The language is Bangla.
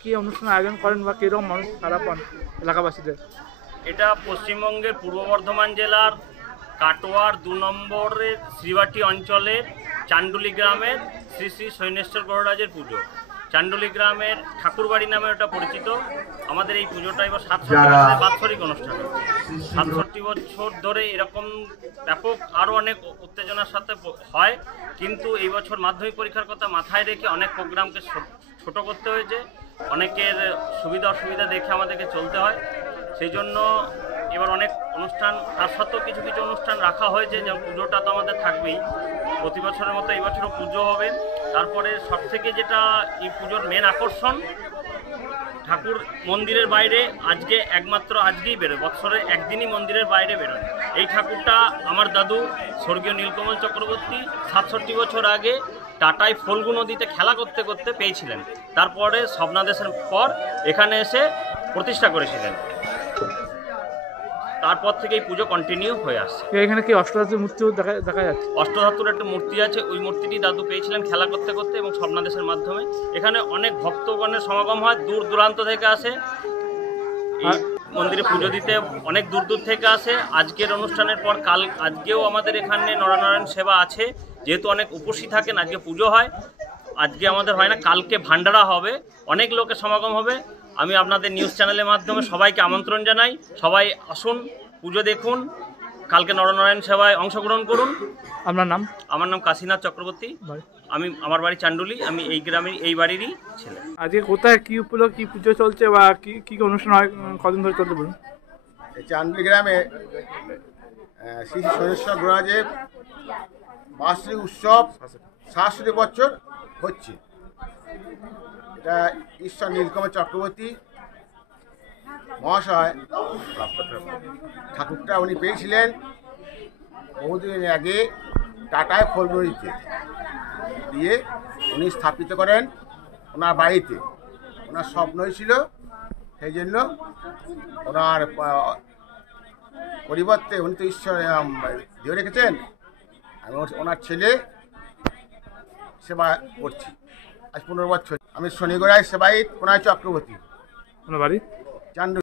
কি অনুষ্ঠান আয়োজন করেন বা কিরকম মানুষ সারা পান এলাকাবাসীদের? এটা পশ্চিমবঙ্গের পূর্ব বর্ধমান জেলার কাটোয়ার ২ নম্বরের শ্রীবাটি অঞ্চলের চান্ডুলি গ্রামের শ্রী শ্রী সৈনেশ্বর গড়রাজের পুজো। চান্ডুলি গ্রামের ঠাকুরবাড়ি নামে ওটা পরিচিত। আমাদের এই পুজোটা এবার ৬৭ বাৎসরিক অনুষ্ঠান হচ্ছে। ৬৭ বছর ধরে এরকম ব্যাপক আরও অনেক উত্তেজনার সাথে হয়, কিন্তু এই বছর মাধ্যমিক পরীক্ষার কথা মাথায় রেখে অনেক প্রোগ্রামকে ছোট করতে হয়েছে। অনেকের সুবিধা অসুবিধা দেখে আমাদেরকে চলতে হয়, সেই জন্য এবার অনেক অনুষ্ঠান, তার সত্ত্বেও কিছু কিছু অনুষ্ঠান রাখা হয়েছে। যেমন পুজোটা তো আমাদের থাকবেই, প্রতি বছরের মতো এই বছরও পুজো হবে। তারপরে সবথেকে যেটা এই পুজোর মেন আকর্ষণ, ঠাকুর মন্দিরের বাইরে আজকে একমাত্র আজকেই বেরোয়, বৎসরে একদিনই মন্দিরের বাইরে বেরোয়। এই ঠাকুরটা আমার দাদু স্বর্গীয় নীলকমল চক্রবর্তী ৬৭ বছর আগে টাটায় ফল্গু নদীতে খেলা করতে করতে পেয়েছিলেন। তারপরে স্বপ্নাদেশের পর এখানে এসে প্রতিষ্ঠা করেছিলেন। তারপর থেকে এই পুজো কন্টিনিউ হয়ে আসছে। এখানে কি অষ্টধাতুর মূর্তিও দেখা যাচ্ছে? অষ্টধাতুর একটা মূর্তি আছে, ওই মূর্তিটি দাদু পেয়েছিলেন খেলা করতে করতে এবং স্বপ্নাদেশের মাধ্যমে। এখানে অনেক ভক্তগণের সমাগম হয়, দূর দূরান্ত থেকে আসে এই মন্দিরে পুজো দিতে, অনেক দূর দূর থেকে আসে। আজকের অনুষ্ঠানের পর আজকেও আমাদের এখানে নরনারায়ণ সেবা আছে, যেহেতু অনেক উপসী থাকেন, আজকে পুজো হয়। আজকে আমাদের হয় না, কালকে ভান্ডারা হবে, অনেক লোকের সমাগম হবে। আমি আপনাদের নিউজ চ্যানেলের মাধ্যমে সবাইকে আমন্ত্রণ জানাই, সবাই আসুন, পুজো দেখুন, কালকে নরনারায়ণ সেবায় অংশগ্রহণ করুন। আপনার নাম? আমার নাম কাশীনাথ চক্রবর্তী। আমার বাড়ি চান্ডুলি, আমি এই গ্রামের এই বাড়িরই ছেলে। আজকে কোথায় কি উপলক্ষে কি পুজো চলছে বা কি কি অনুষ্ঠান হয়, কদিন ধরে চলতে বলুন? চান্ডুলি গ্রামে শ্রী সৈনেশ্বর গড়রাজের বার্ষিক উৎসব ৬৭ বছর হচ্ছে। এটা ঈশ্বর নীলকমল চক্রবর্তী মহাশয় ঠাকুরটা উনি পেয়েছিলেন বহুদিন আগে টাটায় ফলগড়িতে, দিয়ে উনি স্থাপিত করেন ওনার বাড়িতে। ওনার স্বপ্নই ছিল, সেই জন্য ওনার পরিবর্তে উনি তো ঈশ্বর দিয়ে রেখেছেন, আমি ওনার ছেলে সেবা করছি আজ ১৫ বছর। আমি শনিগড়ায় সেবায়িত প্রণয় চক্রবর্তী। আপনার বাড়ি? চান্ডুলি।